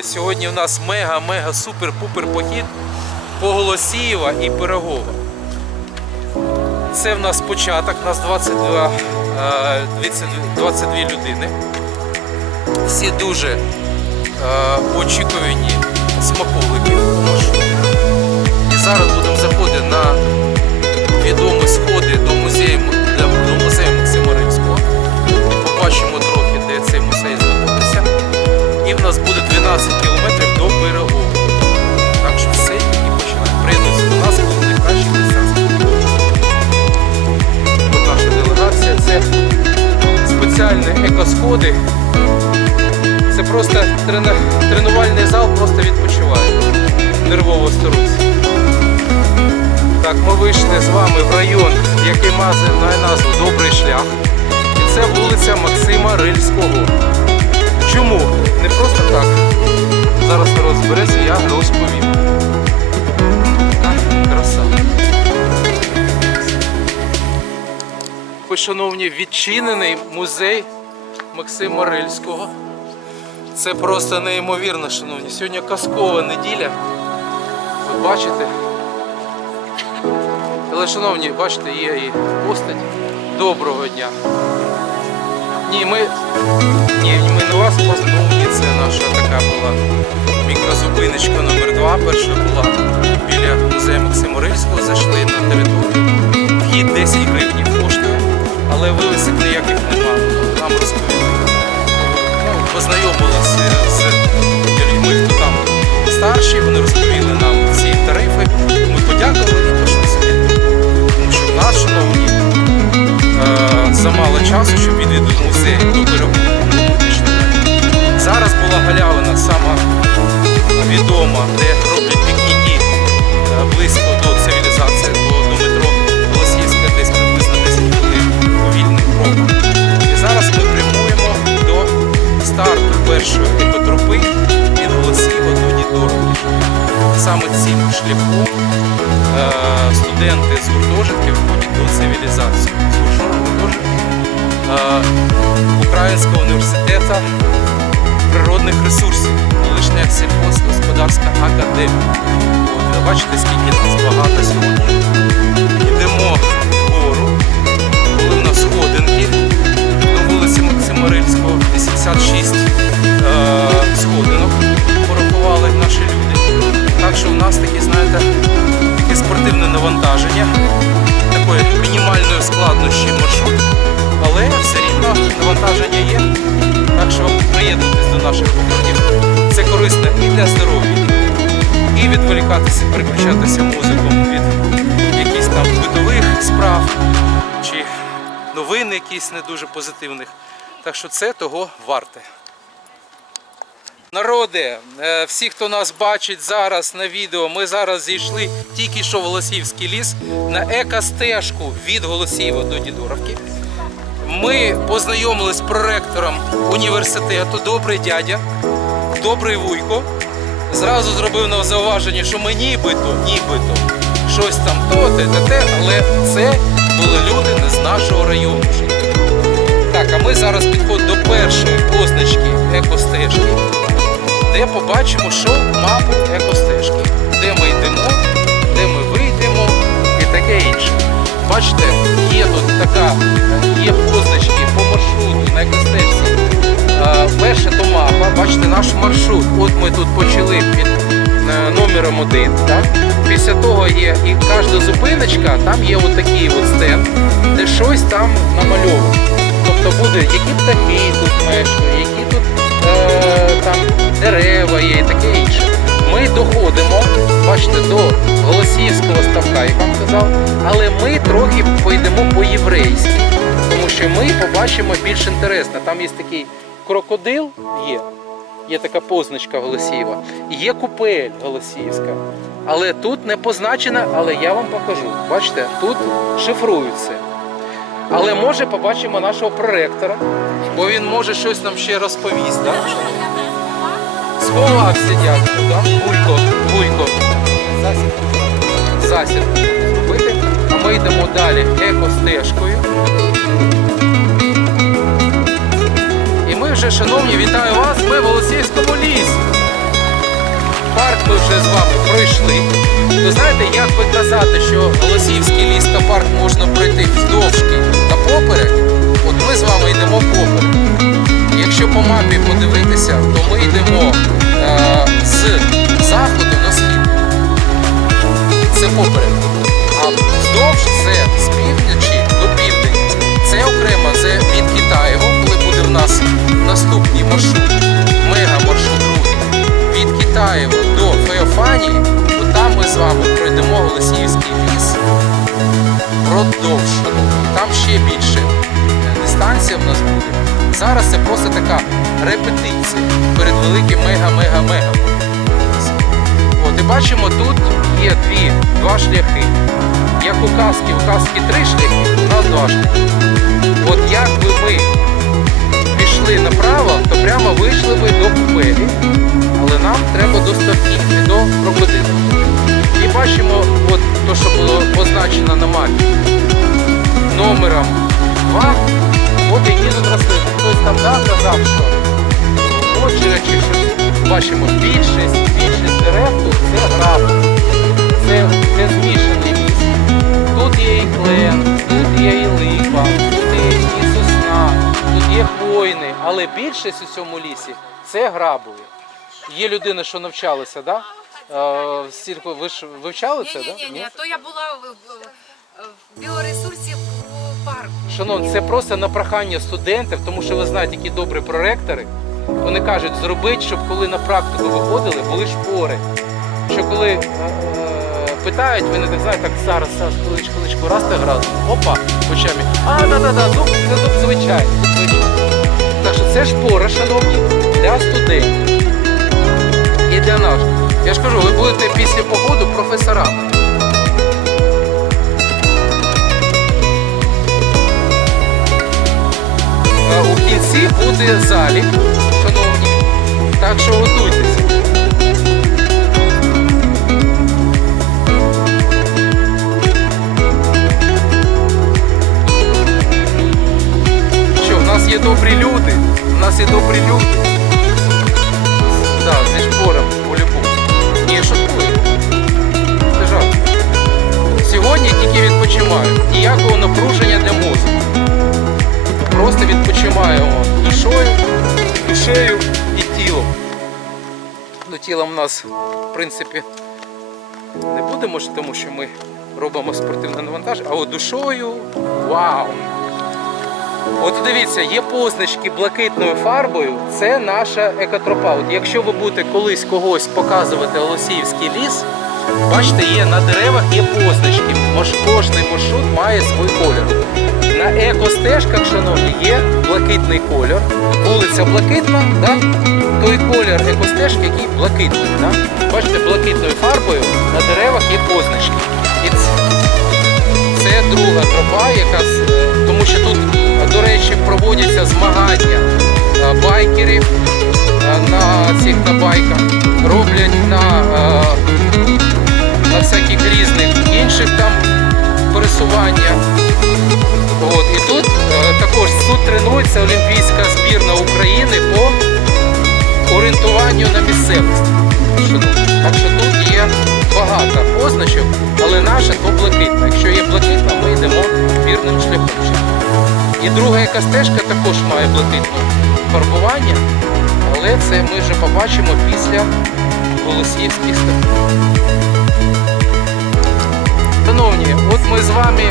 Сьогодні у нас мега-мега супер-пупер похід по Голосіїва і Пирогова. Це в нас початок, нас 22, е, 20 22 людини. Всі дуже е, очікувані смаколики. І зараз будемо заходити на відомі сходи до музею, до музею Максима Римського. Побачимо трохи, де цей музей знаходиться. І в нас буде 12 кілометрів до Пирогова. Так що все і починаємо. Приєднуйтесь до нас, буде найкращий християнський. От наша делегація це спеціальні екосходи. Це просто трена- тренувальний зал, просто відпочиває. Нервово старуться. Так, ми вийшли з вами в район, який має назву Добрий шлях. І це вулиця Максима Рильського. Чому? Не просто так. Зараз народ збереться, я розповім. А, краса. Ви, шановні, відчинений музей Максима Рильського. Це просто неймовірно, шановні. Сьогодні казкова неділя. Ви бачите? Але, шановні, бачите, є і постать. Доброго дня. Ні, ми ні, ми не вас поздновні, це наша така була мікрозупиночка номер 2 Перша була біля музею Максима зайшли на територію. Вхід 10 гривень коштує, але вивісок ніяких нема. Нам розповіли. Ну, познайомилися замало часу, щоб відвідати музей до Пирогу. Зараз була галявина сама відома, де роблять пікніки е, близько до цивілізації, бо до метро Голосіївська десь приблизно 10 хвилин повільним кроком. І зараз ми прямуємо до старту першої екотропи від Голосіїва до Дідоровки. Саме цим шляхом е, студенти з гуртожитків входять до цивілізації. З гуртожитків е, Українського університету природних ресурсів, колишня сільхозгосподарська академія. От, бачите, скільки нас багато сьогодні. Йдемо вгору, були в нас сходинки до вулиці Максимарильського, 86 е, сходинок порахували наші люди. Так що в нас такі, знаєте, таке спортивне навантаження, такої мінімальної складнощі маршрут, але все рівно навантаження є. Так що приєднуйтесь до наших походів. Це корисно і для здоров'я, і відволікатися, переключатися музиком від якихось там битових справ чи новин якісь не дуже позитивних. Так що це того варте. Народи, е, всі, хто нас бачить зараз на відео, ми зараз зійшли тільки що в Голосіївський ліс на екостежку від Голосієва до Дідоровки. Ми познайомились з проректором університету, добрий дядя, добрий вуйко. Зразу зробив нам зауваження, що ми нібито, нібито щось там то, те, те, те, але це були люди не з нашого району. Так, а ми зараз підходимо до першої позначки екостежки, де побачимо, що мапу екостежки, де ми йдемо, де ми вийдемо і таке інше. Бачите, є тут така, є позначки по маршруту на екостежці. Перше то мапа, бачите, наш маршрут. От ми тут почали під е, номером один. Так? Після того є і кожна зупиночка, там є отакий от стенд, де щось там намальовано. Тобто буде, які птахи тут мешкають, які тут е, дерева є і таке інше. Ми доходимо, бачите, до Голосіївського ставка, як вам казав, але ми трохи пойдемо по-єврейськи, тому що ми побачимо більш інтересно. Там є такий крокодил, є, є така позначка Голосіїва, є купель Голосіївська. Але тут не позначена, але я вам покажу. Бачите, тут шифрується. Але може побачимо нашого проректора, бо він може щось нам ще розповісти. Да? Сховався дядько, да? Булько, булько. Засідку. Засідку зробити. А ми йдемо далі екостежкою. І ми вже, шановні, вітаю вас! Ми в Голосіївському лісі. буде з вами пройшли, то знаєте, як би казати, що Голосіївський ліс та парк можна пройти вздовжки та поперек, от ми з вами йдемо поперек. Якщо по мапі подивитися, то ми йдемо наступний маршрут, мега-маршрут другий. Від Китаєва до Феофанії, то там ми з вами пройдемо Голосіївський ліс продовж. Там ще більше дистанція в нас буде. Зараз це просто така репетиція перед великим мега-мега-мега. От і бачимо, тут є дві, два шляхи. Як у казки, у казки три шляхи, у нас два шляхи. От як би ми пішли направо, то прямо вийшли би до купелі, але нам треба до ставків до крокодилів. І бачимо, от то, що було позначено на мапі номером 2, от які тут росли. Хтось там да, казав, що озеро чи щось. Бачимо, більшість, більшість дерев тут це граб. Це, це змішаний але більшість у цьому лісі це грабові. Є людини, що навчалися, да? Е, ви ж вивчали це, Ні, да? ні, ні, ні. То я була в, в, в біоресурсі у парку. Шановні, це просто на прохання студентів, тому що ви знаєте, які добрі проректори. Вони кажуть, зробіть, щоб коли на практику виходили, були шпори. Що коли е, е, питають, ви не так знаєте, так зараз, зараз, хвиличку, хвиличку, раз так раз, опа, очами. А, да, да, да, зуб, це зуб звичайний. звичайний. Це шпора, шановні, для студентів і для нас. Я ж кажу, ви будете після походу професорами. Е, У кінці буде залік, шановні. Так що готуйтеся. Що, в нас є добрі люди. Нас є добрі люди. Так, зі шпором по-любому. Ні, шуткую. Це жарт. Сьогодні тільки відпочиваю. Ніякого напруження для мозку. Просто відпочиваємо душою, душею і тілом. Ну, тілом у нас, в принципі, не будемо, тому що ми робимо спортивне навантаження, а от душою вау! От дивіться, є позначки блакитною фарбою, це наша екотропа. От якщо ви будете колись когось показувати Голосіївський ліс, бачите, є на деревах є позначки. Кожний маршрут має свій колір. На екостежках, шановні, є блакитний колір. Вулиця блакитна, да? той колір екостежки, який блакитний. Да? Бачите, блакитною фарбою на деревах є позначки. І ц- це друга тропа, яка тому що тут, до речі, проводяться змагання е, байкерів е, на цих на байках, роблять на, е, на всяких різних інших там пересуваннях. От, і тут також тут тренується Олімпійська збірна України по орієнтуванню на місцевість. Так що тут є багато позначок, але наша то блакитна. Якщо є блакитна, ми йдемо вірним шляхом. І друга яка стежка також має блакитне фарбування, але це ми вже побачимо після Голосіївських степів. Шановні, от ми з вами.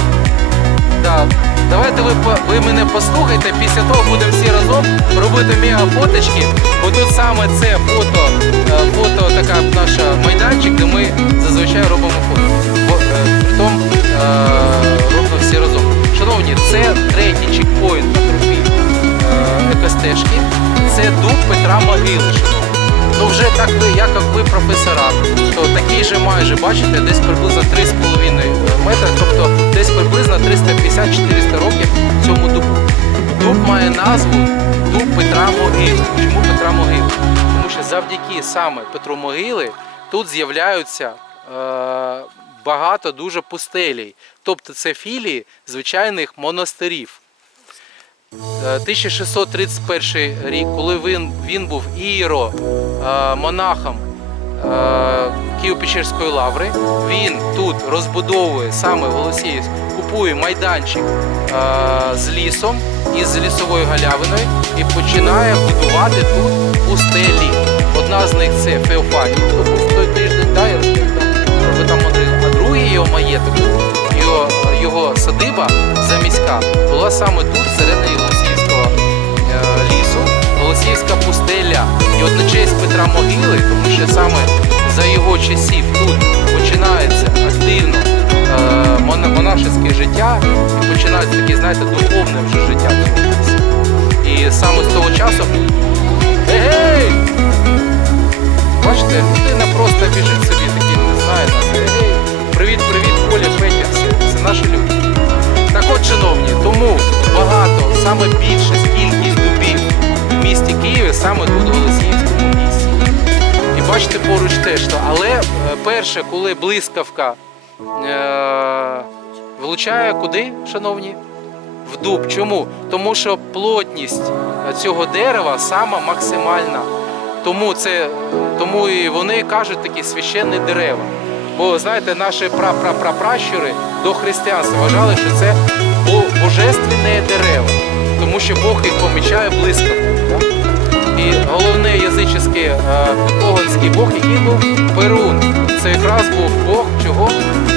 Да, давайте ви, ви мене послухайте, після того будемо всі разом робити мега фоточки. Бо тут саме це фото, е, фото така наша майданчик, де ми зазвичай робимо фото. Бо, е, Притом е, робимо всі разом. Шановні, це третій чекпоінт на тропі е, екостежки. Це дуб Петра Могили. Ну вже так ви, як ви професора, то такий же майже, бачите, десь приблизно 3,5 метри, тобто десь приблизно 350-400 років цьому дубу. Дуб має назву Дуб Петра Могили. Чому Петра Могили? Тому що завдяки саме Петру Могили тут з'являються е, багато дуже пустелей. Тобто це філії звичайних монастирів. Е, 1631 рік, коли він, він був іро е, монахом е, Києво-Печерської лаври. Він тут розбудовує саме Голосіївськ, купує майданчик е, з лісом із лісовою галявиною і починає будувати тут пустелі. Одна з них це Феофаній, той тиждень, да, я розповідав, ви там мудрили. А другий його маєток, його, його садиба заміська була саме тут, всередині Голосіївського е, лісу, Голосіївська пустеля. І от честь Петра Могили, тому що саме за його часів тут починається активно е, мона- монашеське життя і починається таке, знаєте, духовне вже життя цього місця. І саме з того часу. Егей! Бачите, людина просто біжить собі, такий не знає нас. Егей! Привіт, привіт, Коля, Петя, це, це наші люди. От, шановні, тому багато, саме більшість кількість дубів в місті Києві саме тут, в Голосіївському місті. І бачите поруч теж. то. Але е, перше, коли блискавка е- влучає куди, шановні? В дуб. Чому? Тому що плотність е, цього дерева сама максимальна. Тому, це, тому і вони кажуть такі священні дерева. Бо знаєте, наші прапрапрапращури до християнства вважали, що це бо- божественні дерева, тому що Бог їх помічає. Да? І головний язичний е, поганський Бог, який був Перун. Це якраз був Бог чого?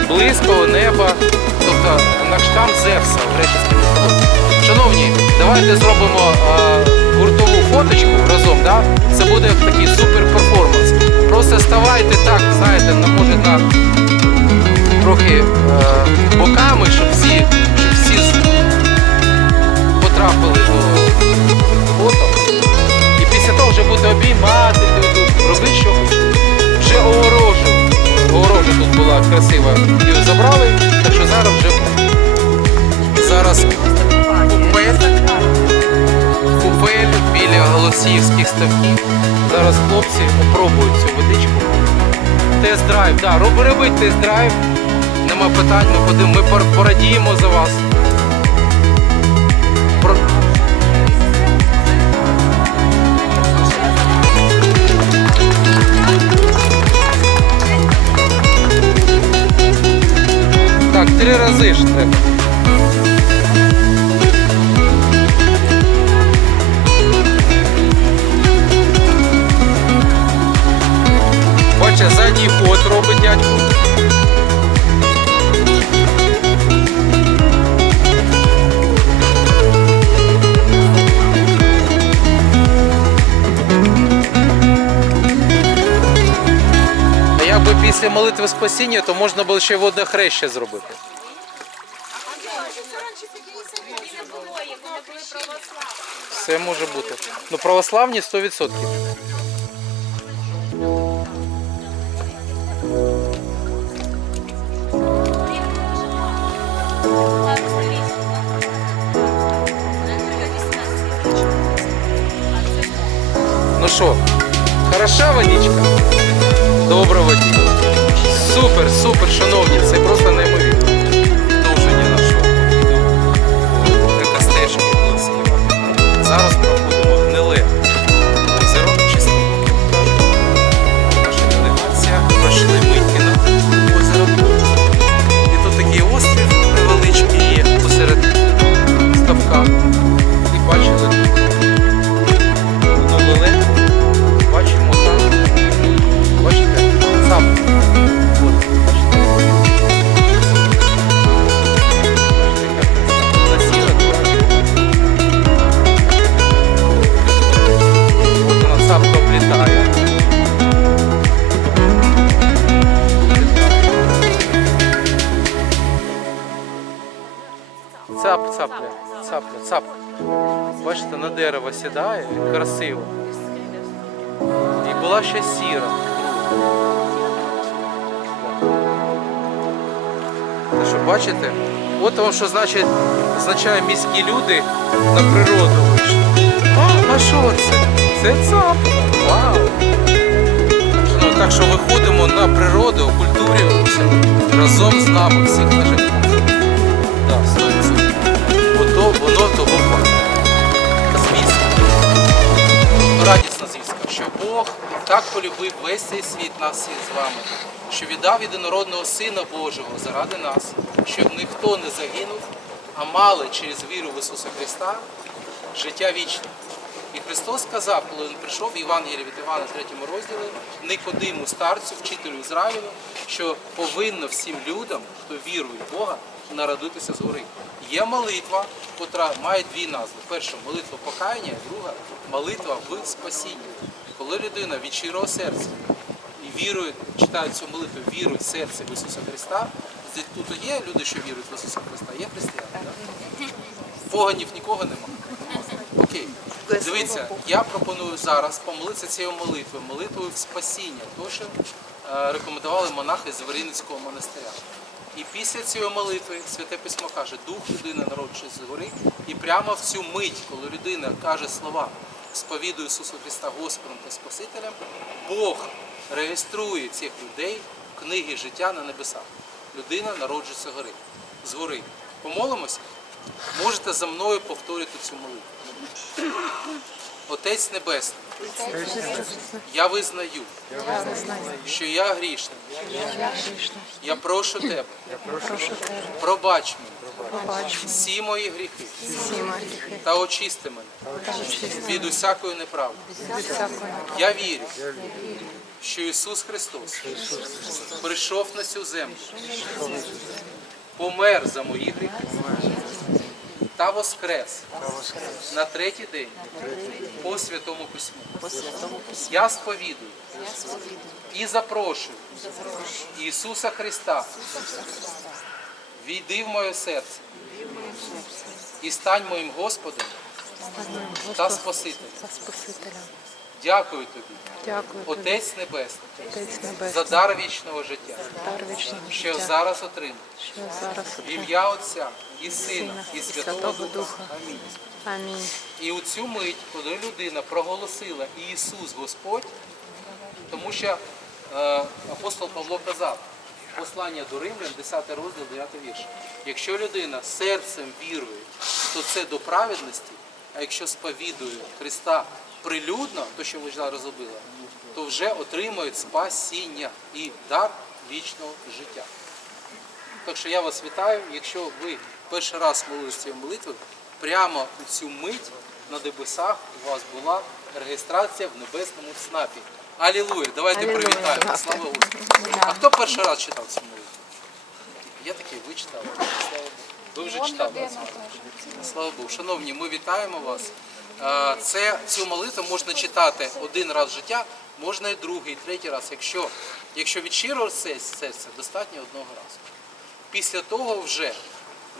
Близького неба, тобто на кшталт Зевса в. Шановні, давайте зробимо е, гуртову фоточку разом. Да? Це буде такий супер Просто ставайте так, знаєте, на може так трохи е, боками, щоб всі, щоб всі потрапили до фото. І після того вже буде обіймати, робити що хоче. Вже огорожу. Огорожа тут була красива. Її забрали, так що біля ставків. Зараз хлопці опробують цю водичку. Тест-драйв, да, робить тест-драйв. Нема питань, ми ходимо, ми порадіємо за вас. Три рази ж треба. Молитви спасіння, то можна було ще водохреще зробити. Все може бути. Ну православні 100%. Цапля, цап. Бачите, на дерево сідає, красиво. І була ще сіра. Та що бачите? От вам що значить, означає міські люди на природу. А, а що це? Це цап. Вау! Шановні, так що виходимо на природу, окультурюємося разом з нами всіх наших Так, да, що Бог так полюбив весь цей світ нас всіх з вами, що віддав єдинородного Сина Божого заради нас, щоб ніхто не загинув, а мали через віру в Ісуса Христа життя вічне. І Христос сказав, коли Він прийшов в Євангелії від Івана 3 розділі, Никодиму, старцю, вчителю Ізраїлю, що повинно всім людям, хто вірує в Бога, народитися згори. Є молитва, котра має дві назви. Перша молитва покаяння, друга молитва в спасінні. Коли людина від щирого серця і вірує, читає цю молитву, вірує в серце в Ісуса Христа. Тут є люди, що вірують в Ісуса Христа, є християни. Да? Поганів нікого немає. Окей. Дивіться, я пропоную зараз помолитися цією молитвою, молитвою в спасіння, то що е, рекомендували монахи з Варіницького монастиря. І після цієї молитви Святе Письмо каже, дух людини народжується згори, і прямо в цю мить, коли людина каже слова сповідує Ісуса Христа Господом та Спасителем, Бог реєструє цих людей в книги життя на небесах. Людина народжується згори. згори. Помолимося? Можете за мною повторити цю молитву. Отець Небесний, я визнаю, що я грішний. Я прошу тебе, пробач мені всі мої гріхи. Та очисти мене. Від усякої неправди. Я вірю, що Ісус Христос прийшов на цю землю, помер за мої гріхи та воскрес. На третій день. По Святому Письму. Я сповідую. І запрошую Ісуса Христа. Війди в моє серце. І стань моїм Господом та Спасителем. Дякую тобі, Дякую Отець Небесний, Отець за дар вічного життя, дар вічного що життя, зараз отримав. що зараз В ім'я Отця і Сина, і Святого Святого Духа. Духа. Амінь. Амінь. І у цю мить, коли людина проголосила Ісус Господь, тому що е, апостол Павло казав, послання до Римлян, 10 розділ, 9 вірш. Якщо людина серцем вірує, то це до праведності, а якщо сповідує Христа прилюдно, то що ми зараз зробили, то вже отримують спасіння і дар вічного життя. Так що я вас вітаю. Якщо ви перший раз молилися цією молитвою, прямо у цю мить на небесах у вас була реєстрація в небесному ЦНАПі. Алілуя! Давайте Алілуя. привітаємо. Слава Господу! А хто перший раз читав цю молитву? Я такий, ви читали. Слава Богу. Ви вже читали. Слава Богу. Шановні, ми вітаємо вас. Е, Це, цю молитву можна читати один раз в життя, можна і другий, і третій раз. Якщо, якщо від щирого серця, достатньо одного разу. Після того вже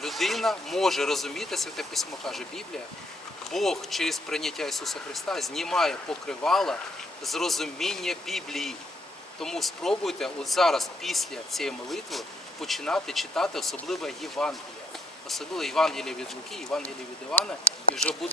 людина може розуміти, Святе Письмо каже Біблія, Бог через прийняття Ісуса Христа знімає покривала з розуміння Біблії. Тому спробуйте от зараз, після цієї молитви, починати читати особливо Євангелія. Особливо Євангелія від Луки, Євангелія від Івана, і вже буде.